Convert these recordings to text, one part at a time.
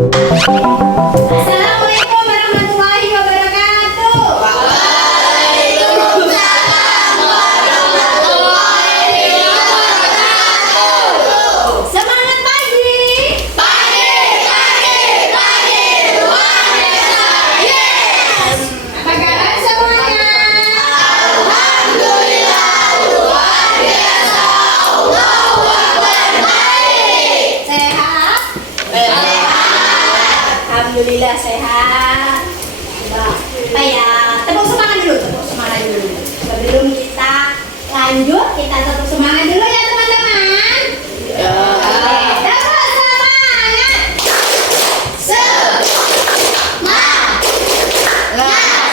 Assalamualaikum warahmatullahi wabarakatuh. Waalaikumsalam warahmatullahi wabarakatuh. Semangat pagi. Pagi, pagi, pagi. Luar biasa. Yes. Apa kabar semuanya? Alhamdulillah luar biasa. Allahu Akbar. Sehat? Alhamdulillah sehat. Apa ya? Tepuk semangat dulu, tepuk semangat dulu. Sebelum kita lanjut, kita tepuk semangat dulu ya teman-teman. Oke, tepuk semangat. Semangat.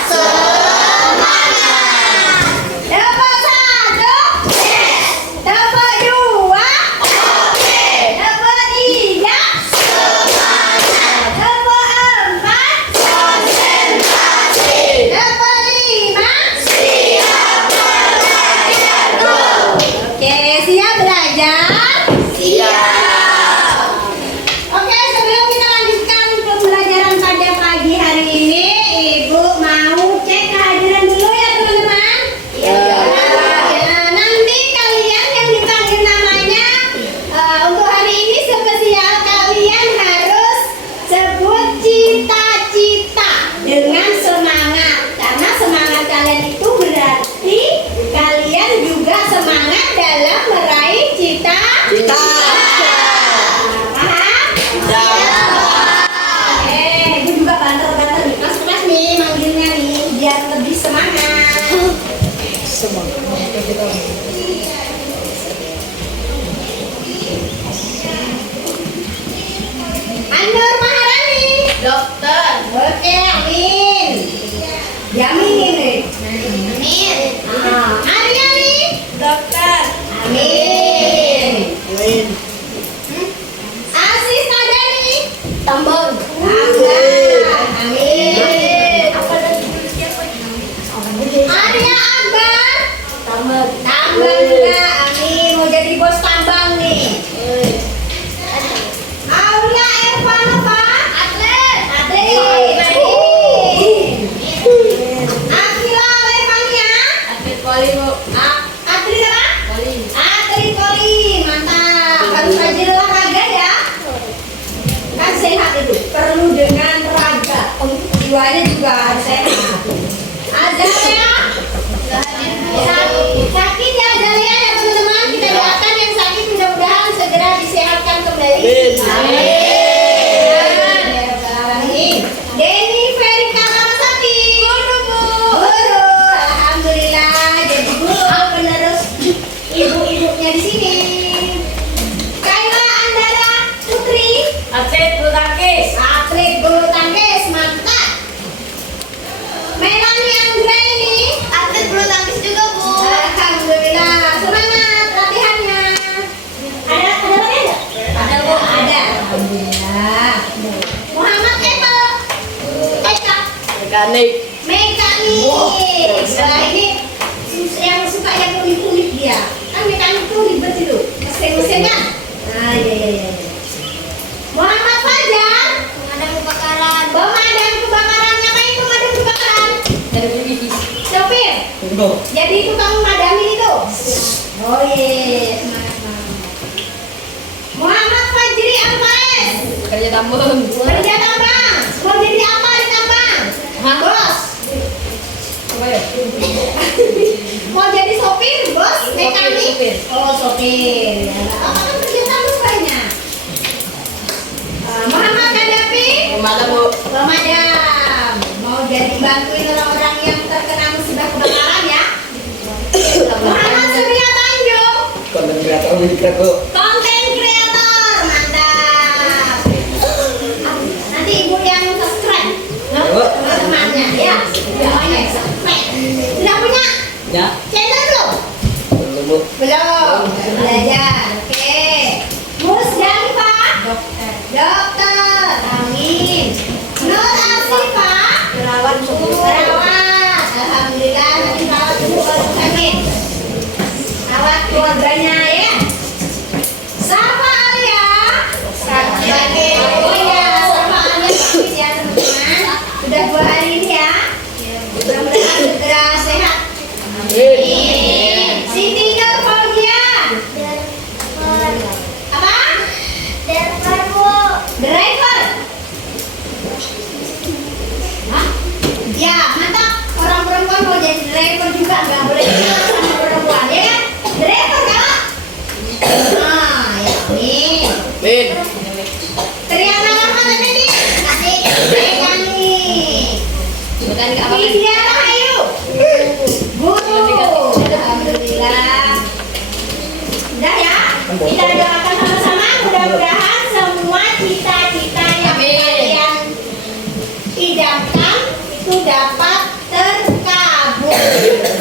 Semangat. Tepuk satu. Tepuk dua. Tepuk tiga. Tepuk empat. Konsentrasi. Tepuk lima. Siap belajar. Oke, siap belajar? Siap. Oke, sebelum kita lanjutkan pembelajaran pada pagi hari ini, Ibu mau cek kehadiran dulu ya teman-teman. Ya, nanti kalian yang dipanggil namanya untuk hari ini spesial, kalian harus sebut cita-cita dengan semangat, karena semangat kalian itu berarti kalian juga semangat dalam meraih cita-cita. Paham? Ibu juga banter-banter nih, kelas-kelas nih manggilnya nih biar lebih semangat. Anur Maharani. Dokter. Oke, amin. Jamin ini. Amin. Aryani. Dokter. Amin. Amin. Asis Nadani. Tambang. Tambang. Amin. Arya Akbar. Tambang. Tambang juga. Amin. Mau jadi bos tambang nih. Aulia Ervanova. Atlet. Atlet. Amin. Akila Levania. Atlet voli, Bu. Atlet apa? Voli. Atlet voli. Mantap. Harus rajin olahraga ya. Kan sehat itu. Perlu dengan raga. Untuk jiwanya juga harus sehat. Azalea. Sakit ya Azalea ya teman-teman. Kita doakan yang sakit mudah-mudahan segera disehatkan kembali. Amin. Amin. Denny Ferika Larasati. Guru, Bu. Guru. Alhamdulillah jadi guru penerus ibu-ibunya di sini. Kayla Andara Putri. Atlet bulu tangkis. Atlet bulu tangkis, mantap. Melanie Anggraini. Atlet bulu tangkis juga, Bu. Alhamdulillah, semangat latihannya. Ada lagi enggak? Ada, Bu. Ada. Alhamdulillah. Muhammad Eko. Eka. Mekanik. Mekanik. Wah, ini yang suka yang unik-unik dia. Kan mekanik tuh ribet itu. Mesin-mesin kan? Nah, iya. Muhammad Fajar. Pemadam kebakaran. Pemadam kebakaran. Ngapain pemadam kebakaran? Ada pipis. Sopir. Tunggu. Jadi tukang madamin itu. Oh iya, semangat. Muhammad Fajri Alvarez. Kerja tambang. Kerja tambang. Mau jadi apa di tambang? Hah? Bos. Apa ya? Mau jadi sopir, bos, mekanik. Sopir. Oh, sopir. Ya. Oh, kan kerja tambang banyak. Muhammad Kadafi. Pemadam, Bu. Pemadam. Mau jadi bantuin orang-orang yang terkena musibah kebakaran ya. Muhammad Surya Tanjung. Konten kreator meningkat, Bu. Konten kreator, mantap. Nanti ibu yang subscribe Ya, Bu. teman-temannya ya. Semuanya subscribe. Sudah punya Ya. channel belum? Belum, Bu. Belum. Belajar. Oke. Musdalifah. Dokter. Amin. Nur Asifah. Perawat. Perawat. Alhamdulillah nanti perawat dulu baru sakit. Rawat keluarganya ya. Safa Alia. Oh ya, Safa Kita doakan sama-sama, mudah-mudahan semua cita-cita yang kalian idamkan itu dapat terkabul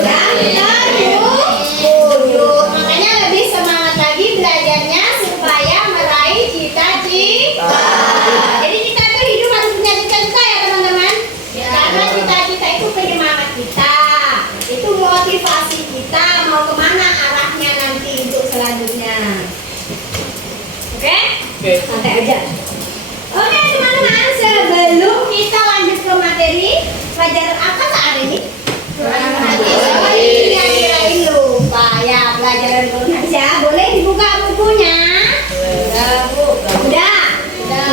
dan terwujud. Makanya lebih semangat lagi belajarnya supaya meraih cita-cita. Jadi kita tuh hidup harus punya cita-cita ya teman-teman. Karena cita-cita itu penyemangat kita, itu motivasi kita mau kemana arahnya nanti untuk selanjutnya. Oke? Santai aja. Oke teman-teman, sebelum kita lanjut ke materi pelajaran apa saat ini? Iya, kirain lupa ya pelajaran Quran ya. Boleh dibuka bukunya? Udah.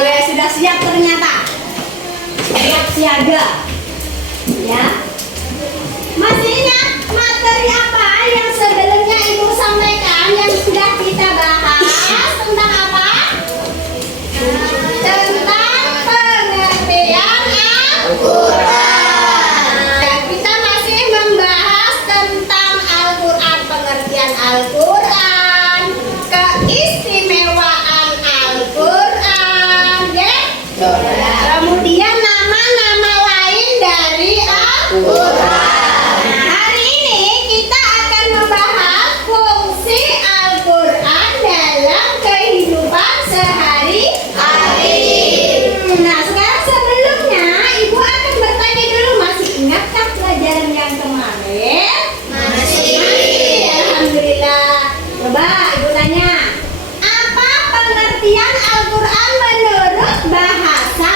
Ya, sudah siap ternyata. Siap siaga. Ya. Masih ingat materi apa yang sebelumnya Ibu sampaikan yang sudah kita bahas tentang apa? Tentang pengertian Al-Quran. Dan kita masih membahas tentang Al-Quran, pengertian Al-Quran, keistimewaan Al-Quran, ya. Kemudian nama-nama lain dari Al-Quran. Nah, hari ini kita akan membahas fungsi Al-Quran dalam kehidupan sehari-hari. Nah, sekarang sebelumnya Ibu akan bertanya dulu, masih ingatkah pelajaran yang kemarin? Masih. Alhamdulillah. Coba Ibu tanya, apa pengertian Al-Quran menurut bahasa?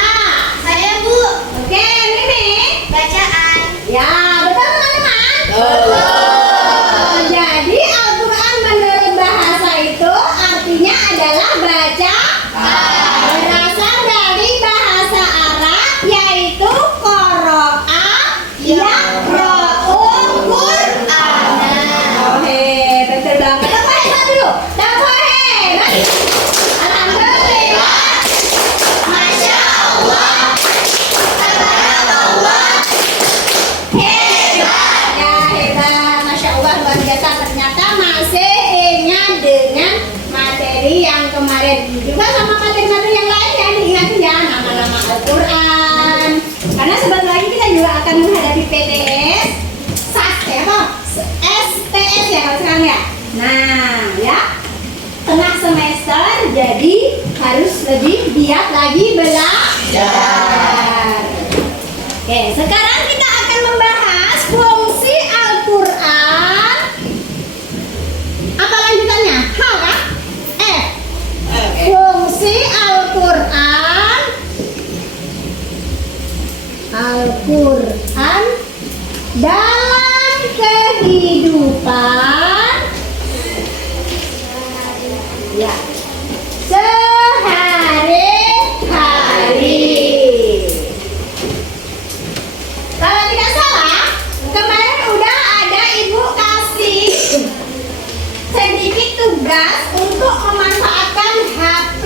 Saya Bu. Oke, Mimi. Bacaan. Ya, betul teman-teman? Betul. Jadi Al-Quran menurut bahasa itu artinya adalah baca. Berasal dari bahasa Arab yaitu qara'a yaqra'ul Qur'an. Oke, betul banget. Tepuk tangan dulu. Tepuk tangan. Alhamdulillah. Masya Allah. Tabarakallah. Hebat. Ya, hebat. Masya Allah, luar biasa. Ternyata masih ingat dengan materi yang kemarin. Juga sama materi-materi yang lain ya, diingatin ya, nama-nama Al-Quran. Karena sebentar lagi kita juga akan menghadapi PTS, SAS ya, apa? STS ya kalau sekarang ya. Nah, ya, tengah semester, jadi harus lebih giat lagi belajar. Oke, sekarang kita akan membahas fungsi Al-Quran. Apa lanjutannya? H kan? F. Fungsi Al-Quran. Al-Quran dalam kehidupan ya sehari-hari. Kalau tidak salah, kemarin udah ada Ibu kasih sedikit tugas untuk memanfaatkan HP,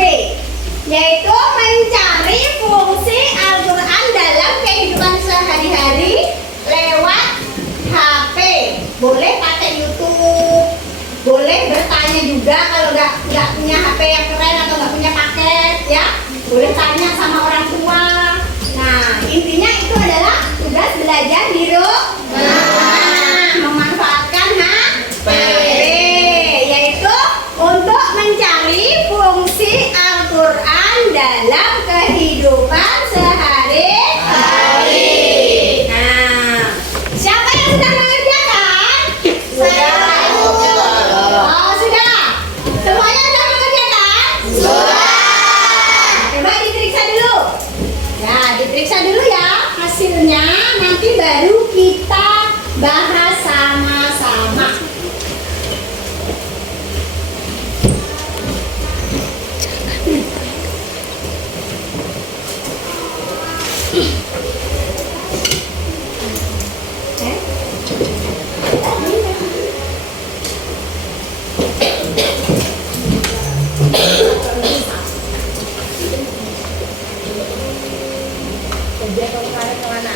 yaitu mencari fungsi Al-Quran dalam kehidupan sehari-hari lewat HP. Boleh pakai YouTube, boleh bertanya juga kalau nggak punya HP yang keren atau nggak punya paket ya, boleh tanya sama orang tua. Nah, intinya itu adalah tugas belajar di rumah, memanfaatkan HP, yaitu untuk mencari fungsi Al-Quran dalam kehidupan sehari-hari. Nah, siapa yang sudah mengerjakan? Sudah. Oh, sudah. Semuanya sudah mengerjakan? Sudah. Coba diperiksa dulu. Ya, diperiksa dulu ya hasilnya. Nanti baru kita bahas sama-sama. Kerja kamu kemarin kemana?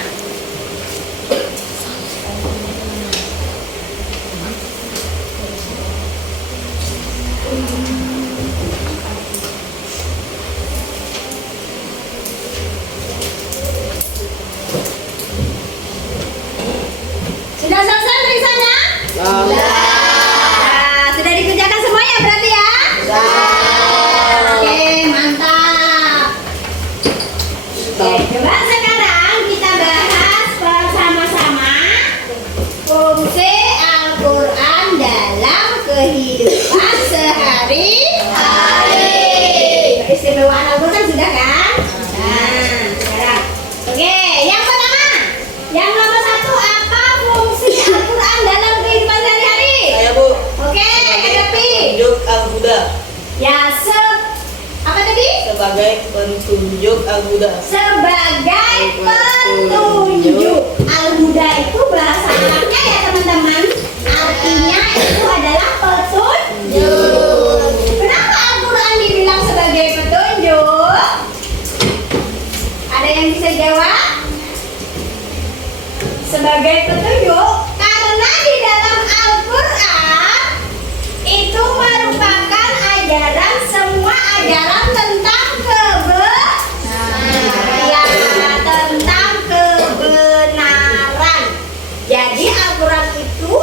sholat sehari. Keistimewaan Al-Quran sudah kan? Nah, sekarang. Oke, yang pertama. Yang nomor 1, apa fungsi Al-Quran dalam kehidupan sehari-hari? Saya Bu. Oke, hadapi. Petunjuk Al-Huda. Ya, apa tadi? Sebagai petunjuk Al-Huda. Sebagai petunjuk. Al-Huda itu bahasa Arabnya ya teman-teman. Artinya itu adalah petunjuk. Kenapa Al-Quran dibilang sebagai petunjuk? Ada yang bisa jawab? Sebagai petunjuk karena di dalam Al-Quran itu merupakan ajaran, semua ajaran tentang tentang kebenaran. Jadi Al-Quran itu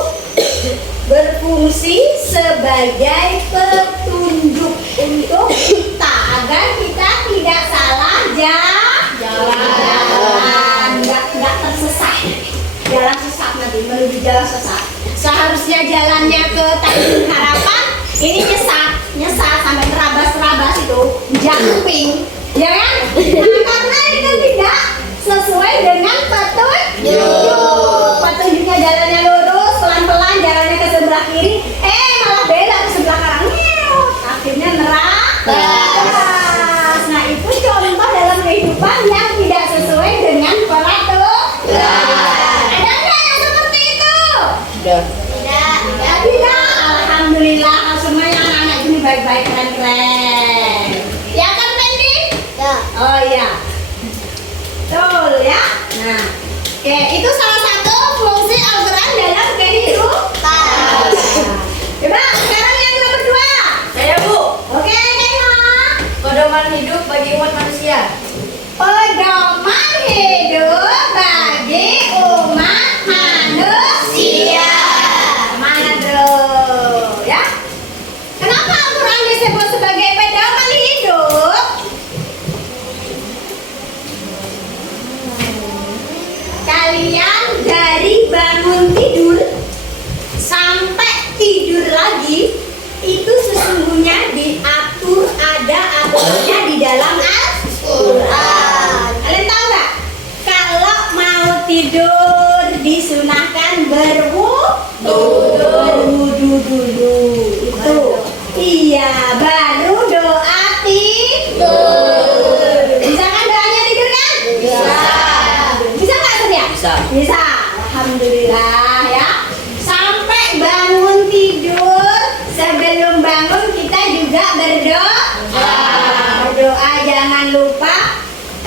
berfungsi sebagai petunjuk untuk kita agar kita tidak salah jalan, nggak tersesat, jalan sesat nanti menuju jalan sesat. Seharusnya jalannya ke Tanjung Harapan, ini nyesat sampai terabas itu, jumping, ya kan? Nah, karena itu tidak sesuai dengan petunjuk. Petunjuknya jalannya lurus, pelan-pelan jalannya ke sebelah kiri, malah belok ke sebelah kanan, akhirnya neraka. Nah, itu contoh dalam kehidupan yang tidak sesuai dengan peraturan. Ada nggak yang seperti itu? Sudah. Tidak. Alhamdulillah, semuanya anak-anak ini baik-baik, keren-keren. Ya kan, Fendi? Ya. Oh iya. Betul ya. Nah, oke, itu salah satu fungsi Al-Quran dalam kehidupan. Coba sekarang yang nomor 2. Saya Bu. Oke, Kena. Pedoman hidup bagi umat manusia. Pedoman hidup bagi umat manusia. Mana tuh? Ya. Kenapa Al-Quran disebut sebagai pedoman hidup? Kalian dari bangun tidur sampai tidur lagi itu sesungguhnya diatur, ada aturannya di dalam Al-Quran. Kalian tahu nggak? Kalau mau tidur disunahkan berwudu dulu. Itu iya, baru doa tidur. Bisa kan doanya tidur kan? Bisa. Bisa nggak Surya? Bisa. Alhamdulillah ya. Sampai bangun tidur, sebelum bangun kita juga berdoa. Jangan lupa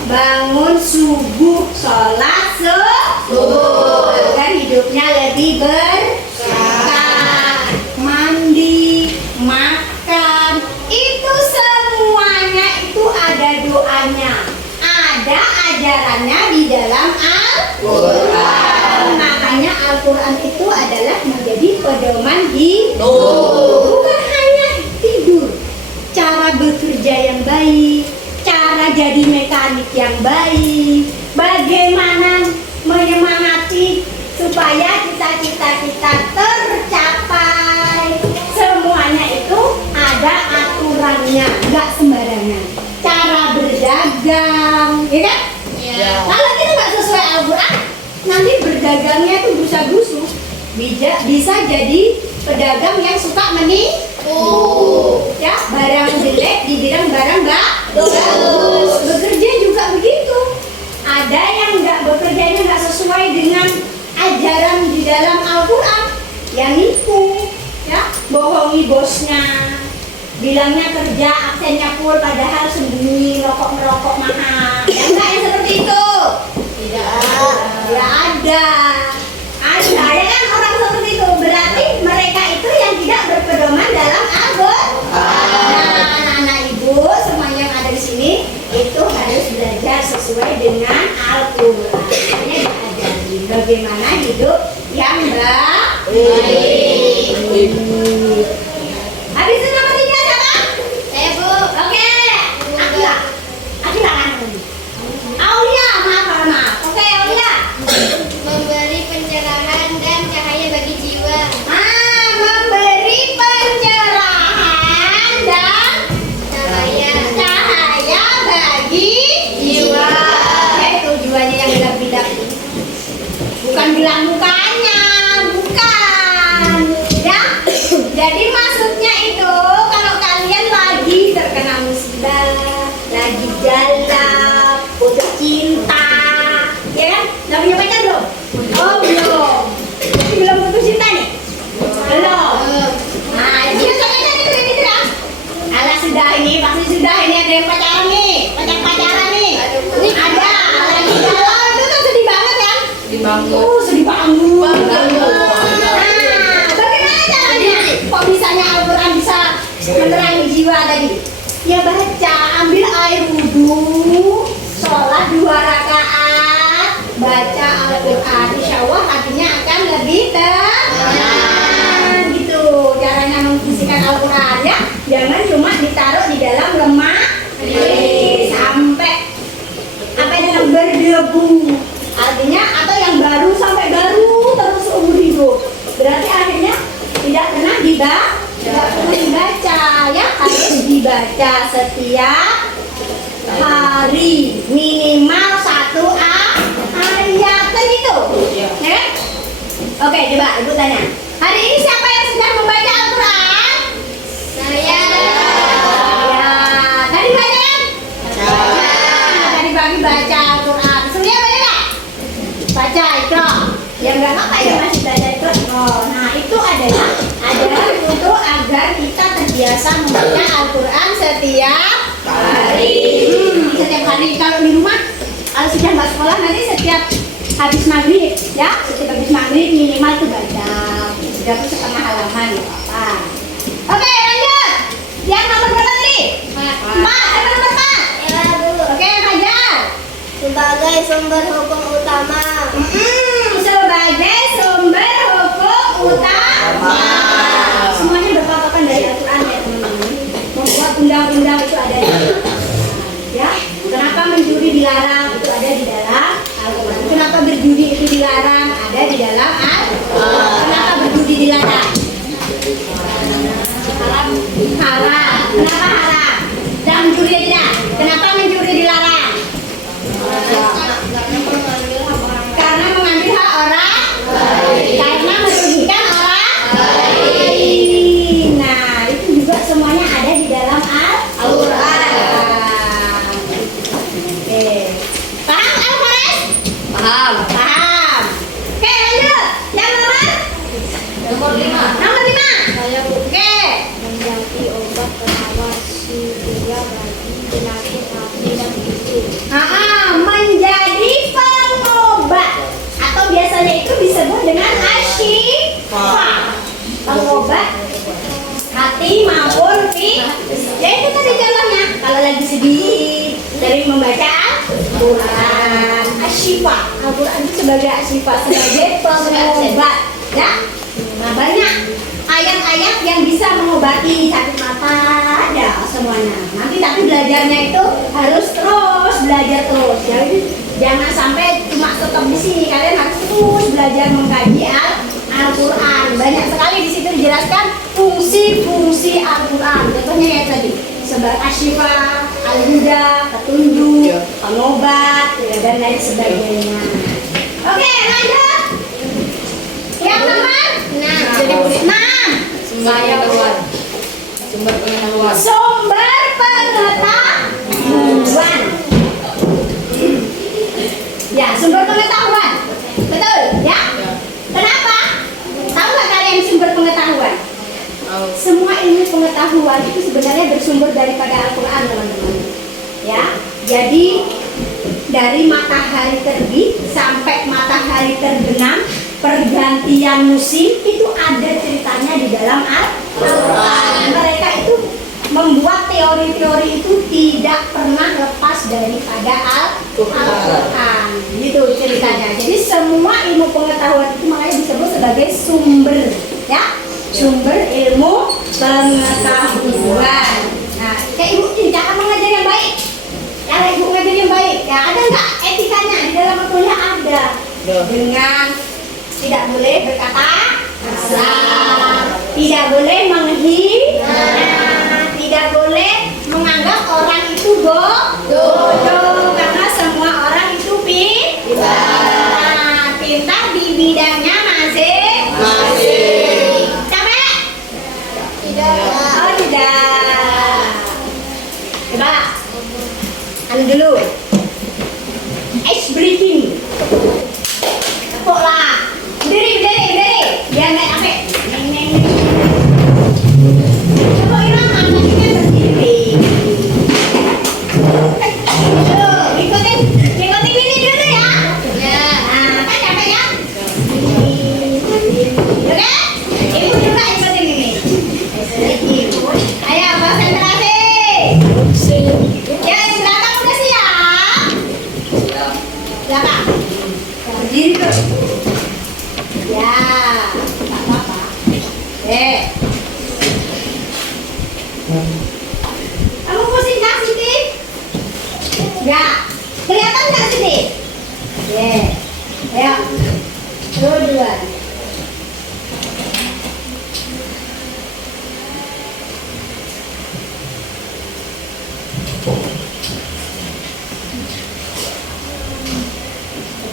bangun subuh, sholat subuh agar hidupnya lebih berkah. Mandi, makan, itu semuanya itu ada doanya, ada ajarannya di dalam Al-Quran. Makanya Al-Quran itu adalah menjadi pedoman hidup. Bukan hanya tidur, cara bekerja yang baik, cara jadi mekanik yang baik, bagaimana menyemangati supaya cita-cita kita tercapai. Semuanya itu ada aturannya, nggak sembarangan. Cara berdagang, ya kan? Ya. Kalau kita nggak sesuai Al-Quran, nanti berdagangnya itu busa-busu, bisa jadi pedagang yang suka menipu, ya, barang jelek dibilang barang bagus. Bekerja juga begitu. Ada yang bekerjanya nggak sesuai dengan ajaran di dalam Al-Quran, yang nipu, ya, bohongi bosnya, bilangnya kerja absennya full padahal sembunyi merokok mahal. Ya enggak yang seperti itu? Tidak. Ya ada ya kan orang seperti itu. Berarti mereka itu yang tidak berpedoman dalam Al-Quran. Nah, anak-anak ibu semuanya yang ada di sini itu harus belajar sesuai dengan Al-Quran. Makanya diajari bagaimana hidup yang baik. Habis itu nomor 3 siapa? Saya Bu. Oke. Akila kan? Aulia, maaf. Oke, Aulia. Memberi pencerahan dan cahaya bagi jiwa. Memberi pencerahan mengurangi jiwa tadi? Ya baca, ambil air wudhu, sholat 2 rakaat, baca Al-Quran. Insya Allah hatinya akan lebih tenang. Gitu caranya memfungsikan Al-Quran ya. Jangan cuma ditaruh di dalam lemari sampai apa yang berdebu. Artinya atau yang baru sampai baru terus seumur hidup. Berarti akhirnya tidak pernah dibaca ya, harus dibaca setiap hari minimal 1 ayat kan gitu ya. Oke, coba ibu tanya, hari ini siapa yang sedang membaca Al-Quran? Saya. Ya, tadi baca kan? Tadi pagi baca Al-Quran. Semuanya baca nggak? Baca Iqra. Ya nggak apa ya masih baca Iqra. Oh, nah itu adalah untuk agar kita terbiasa membaca Al-Quran setiap hari. Setiap hari kalau di rumah, kalau sudah nggak sekolah nanti setiap habis maghrib ya, setiap habis maghrib minimal tuh baca. Sudah tuh setengah halaman ya apa. Oke lanjut. Yang nomor berapa tadi? 4. Siapa nomor 4? Ya, Bu. Oke Fajar. Sebagai sumber hukum utama. Sebagai sumber hukum utama. Semuanya berpatokan dari Al-Quran ya teman-teman. Membuat undang-undang itu ada di ya. Kenapa mencuri dilarang? Itu ada di dalam Al-Quran. Kenapa berjudi itu dilarang? Ada di dalam Al-Quran. Kenapa berjudi dilarang? Haram. Kenapa haram? Dan mencuri tidak? Kenapa mencuri dilarang? Karena mengambil hak orang lain. Karena merugikan orang lain. Nah, itu juga semuanya ada di dalam Al-Quran. Oke. Paham Al-Quran? Paham. Paham. Oke, lanjut. Yang nomor? Nomor 5. Nomor 5. Saya Oke. menjadi obat penawar syria bagi penyakit hati dan itu. Menjadi pengobat atau biasanya itu disebut dengan asyifa, pengobat hati maupun fisik. Ya itu tadi contohnya, kalau lagi sedih sering membaca Al-Quran. Asyifa, Al-Quran itu sebagai asyifa, sebagai pengobat ya. Nah banyak ayat-ayat yang bisa mengobati sakit mata ada semuanya. Nanti tapi belajarnya itu harus terus belajar terus. Jadi jangan sampai cuma stop di sini. Kalian harus terus belajar mengkaji Al-Quran. Banyak sekali di situ dijelaskan fungsi-fungsi Al-Quran. Contohnya kayak tadi sebagai asyifa, al-huda, petunjuk, pengobat, ya, dan lain sebagainya. Oke lanjut. Yang nomor 6. Pengetahuan. Sumber pengetahuan. Sumber pengetahuan. Ya, sumber pengetahuan. Betul, ya? Kenapa? Tahu nggak kalian sumber pengetahuan? Semua ilmu pengetahuan itu sebenarnya bersumber daripada Al-Quran, teman-teman. Ya, jadi dari matahari terbit sampai matahari terbenam, pergantian musim itu ada ceritanya di dalam Al-Quran. Mereka itu membuat teori-teori itu tidak pernah lepas daripada Al-Quran. Gitu ceritanya. Jadi semua ilmu pengetahuan itu makanya disebut sebagai sumber, ya, sumber ilmu pengetahuan. Nah, kayak ibu ini cara mengajar yang baik. Cara ibu mengajar yang baik, ya ada nggak etikanya di dalam kuliah? Ada. Dengan tidak boleh berkata kasar, tidak boleh menghina, tidak boleh menganggap orang itu bodoh, karena semua orang itu pintar di bidangnya masing-masing. Capek? Tidak. Oh tidak. Coba, anu dulu. Ice breaking. Tepuk lah. Berdiri. Biar naik ape. Neng. Coba irama, nanti kan berdiri. Ikutin ini dulu ya. Ya. Nah, kan capek ya? Oke? Ibu juga ikutin ini. Ayo, bahasa Ya, tak apa-apa. Kamu pusing nggak Siti? Nggak. Kelihatan nggak Siti? Ayo. Dua.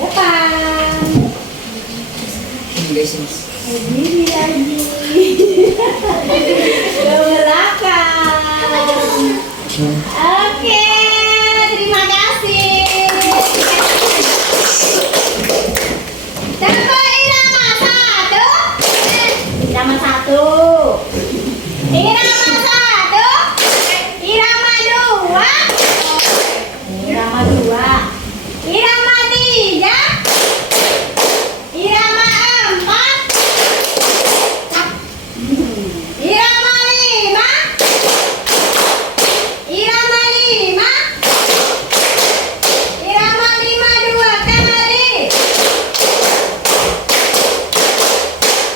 Depan. Congratulations. Berdiri lagi. Ke belakang. Oke, terima kasih. Tempo irama satu. Irama satu. Irama satu. Irama dua. Irama dua. Irama tiga. Irama empat. Irama lima. Irama lima. Irama lima dua kali.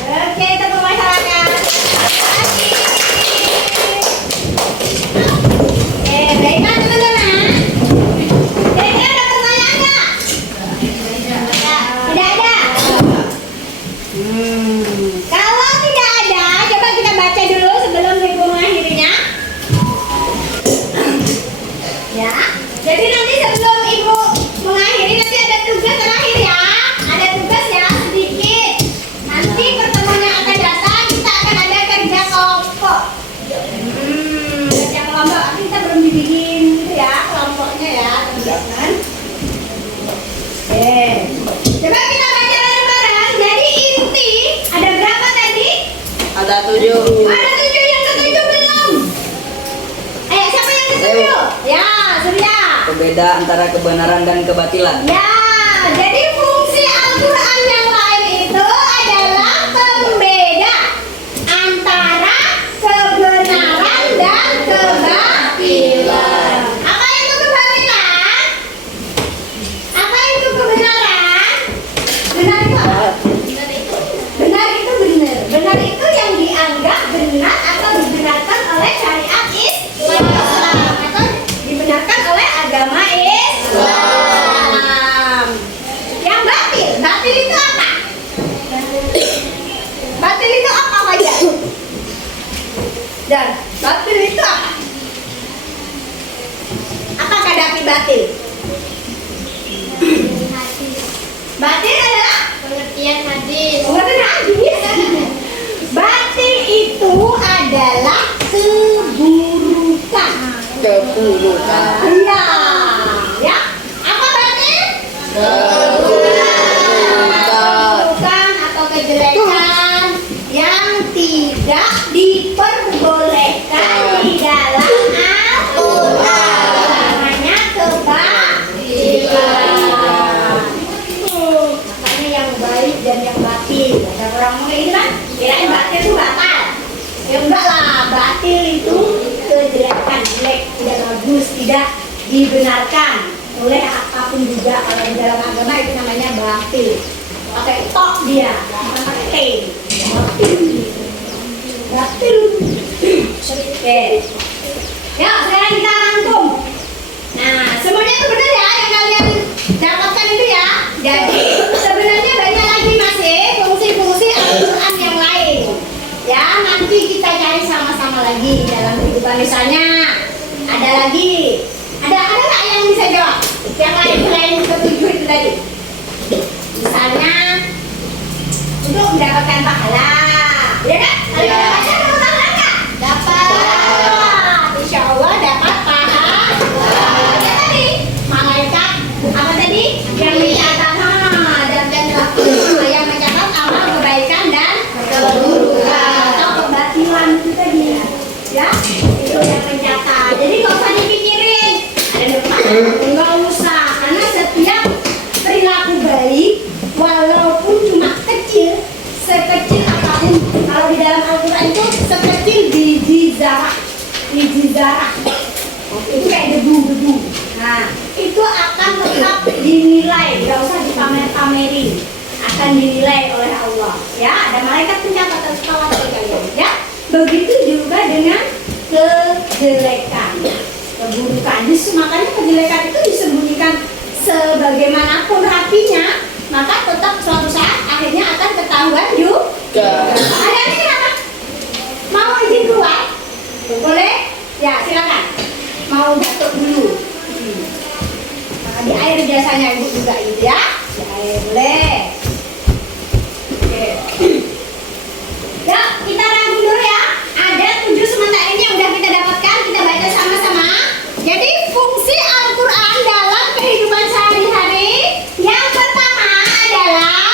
Oke, tepuk masyarakat. Baiklah teman-teman. Kira-kira ada pertanyaan nggak? Tidak ada. Kalau tidak ada, coba kita baca dulu sebelum ibu mengakhirinya. Ya, jadi nanti sebelum ibu mengakhiri nanti ada tugas terakhir ya. Ada tugas ya sedikit. Nanti pertemuan yang akan datang kita akan ada kerja kelompok. Kerja kelompok nanti kita belum dibikin gitu ya kelompoknya ya teman-teman. Coba kita baca bareng-bareng. Jadi inti ada berapa tadi? Ada 7. Ada 7, yang ketujuh belum. Ayo siapa yang ketujuh? Ya, Surya. Berbeda antara kebenaran dan kebatilan. Ya, jadi fungsi Al-Quran yang lain itu adalah pembeda antara kebenaran dan kebatilan. Apa itu kebatilan? Apa itu kebenaran? Benar itu apa? Benar itu benar. Benar itu yang dianggap benar atau dibenarkan oleh syariat Islam atau dibenarkan oleh agama Islam. Yang batil, batil itu apa? Batil itu apa saja? Dan batil itu apa? Apa kadapi batil? Batil adalah Pengertian hadis. pengertian hadis. Batil itu adalah keburukan. Keburukan. Iya. Ya. Apa batil? Keburukan atau kejelekan yang tidak diperbolehkan di dalam Al-Quran. Namanya kebatilan. Makanya yang baik dan yang batil. Ada orang ngomong ini kan, kirain batil itu batal. Ya enggak lah, batil itu kejelekan, jelek, tidak bagus, tidak dibenarkan oleh apapun juga. Kalau di dalam agama itu namanya batil. Pakai tok dia, bukan pakai T. Batil. Batil. Oke. Ya, sekarang kita rangkum. Nah, semuanya itu benar ya yang kalian dapatkan itu ya. Jadi sebenarnya banyak lagi masih fungsi-fungsi Al-Quran yang lain. Ya, nanti kita cari sama-sama lagi dalam kehidupan. Misalnya ada lagi. Ada nggak yang bisa jawab? Yang lain selain ketujuh itu tadi. Misalnya untuk mendapatkan pahala. Ya kan? Kalian dapat pahala nggak? Dapat. Insya Allah dapat pahala. Ya tadi malaikat apa tadi? Yang mencatat yang mencatat amal kebaikan dan keburukan atau kebatilan itu tadi. Ya, itu yang mencatat. Jadi nggak usah dipikirin. Ada depan, nggak usah. Karena setiap perilaku baik, walaupun cuma kecil, sekecil apapun, kalau di dalam Al-Quran itu sekecil biji zarah, itu kayak debu. Nah, itu akan tetap dinilai, nggak usah dipamer-pamerin. akan dinilai oleh Allah. Ya, ada malaikat pencatatan sekalat bagi kalian. Ya, begitu juga dengan kejelekan, keburukan. Justru makanya kejelekan itu disembunyikan sebagaimanapun rapinya, maka tetap suatu saat akhirnya akan ketahuan juga. Ada ini kenapa? Mau izin keluar? Boleh? Ya, silakan. Mau batuk dulu. Di air biasanya ibu juga itu ya. Di air boleh. Oke. Ya, kita rangkum dulu ya. Ada 7 sementara ini yang udah kita dapatkan. Kita baca sama-sama. Jadi fungsi Al-Quran dalam kehidupan sehari-hari yang pertama adalah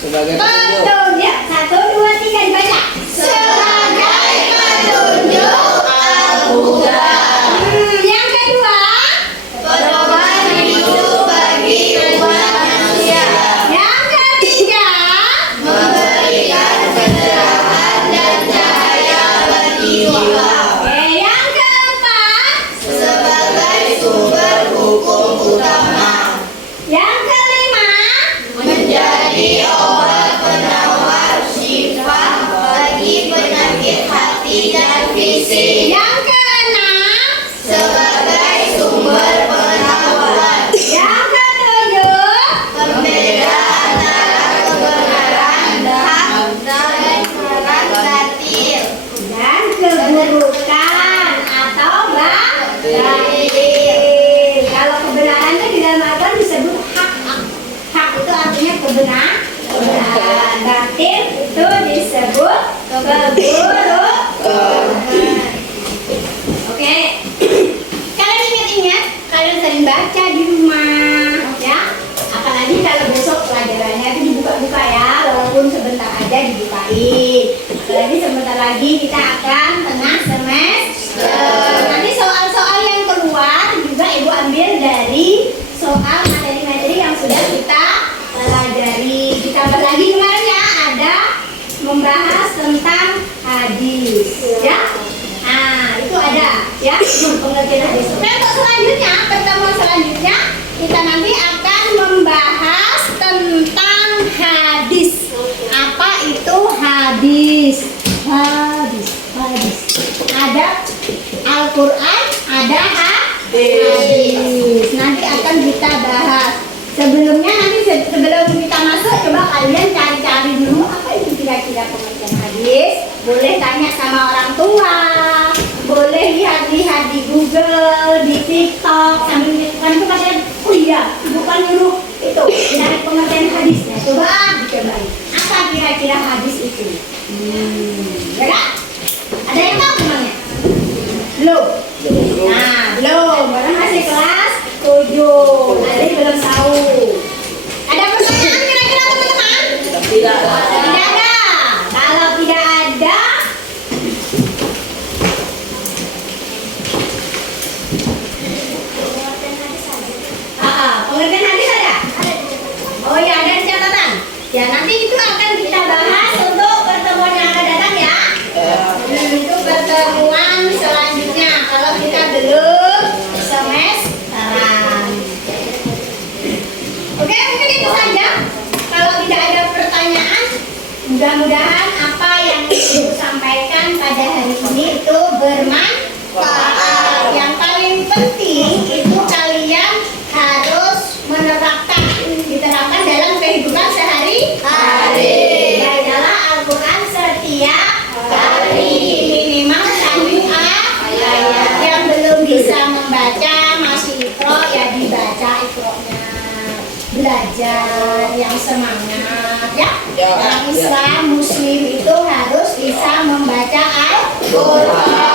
Sebagai petunjuk. petunjuk. Ya, 1, 2, 3 dibaca. Sebagai petunjuk Al-Huda. Yang kedua, Pedoman hidup bagi umat manusia. yang ketiga, Memberikan pencerahan dan cahaya bagi jiwa. oke, yang keempat, Sebagai sumber hukum utama. yang kelima, Menjadi obat penawar syifa bagi penyakit hati dan fisik. yang keenam, Sebagai sumber pengetahuan. yang ketujuh, Pembeda antara kebenaran hak dan kebenaran batil. dan keburukan atau batil. Kalau kebenaran itu di dalam Al-Quran disebut hak. Hak itu artinya kebenaran. Batil itu disebut keburukan. Oke. Kalian ingat-ingat, kalian sering baca di rumah, ya. Apalagi kalau besok pelajarannya itu dibuka-buka ya, walaupun sebentar aja dibukain. Apalagi sebentar lagi kita akan tengah semester. Nanti soal-soal yang keluar juga ibu ambil dari soal materi-materi yang sudah kita pelajari. Ditambah lagi kemarin ya ada membahas tentang hadis, ya. Nah, itu ada ya pengertian hadis. Nah, untuk selanjutnya, pertemuan selanjutnya kita nanti akan membahas tentang hadis. Apa itu hadis? Hadis. Ada Al-Quran, ada hadis. Nanti akan kita bahas. Sebelumnya nanti sebelum kita masuk, coba kalian cari-cari dulu apa itu kira-kira pengertian hadis. Boleh tanya sama orang tua, boleh lihat-lihat di Google, di TikTok, sambil kan itu kalian, oh iya, bukan nyuruh itu, cari pengertian hadisnya. Coba dicobain. Apa kira-kira hadis itu? Ya kan? Ada yang tahu namanya? Belum? Nah, belum. Orang masih kelas 7. Ada yang belum tahu. Ada pertanyaan kira-kira teman-teman? Tidak. Tidak ada. Kalau tidak ada, pengertian hadis ada? Oh ya, ada di catatan. Ya, nanti itu akan kita bahas untuk pertemuan yang akan datang ya. Itu pertemuan selanjutnya kalau kita belum semesteran. Oke, mungkin itu saja. Kalau tidak ada pertanyaan, mudah-mudahan apa yang Ibu sampaikan pada hari ini itu bermanfaat. Yang paling penting itu kalian harus diterapkan dalam kehidupan sehari-hari. Bacalah Al-Quran setiap hari, minimal 1 ayat. Yang belum bisa membaca masih ikro ya dibaca ikronya. Belajar yang semangat ya. Ya. Orang Islam Muslim itu harus bisa membaca Al-Quran.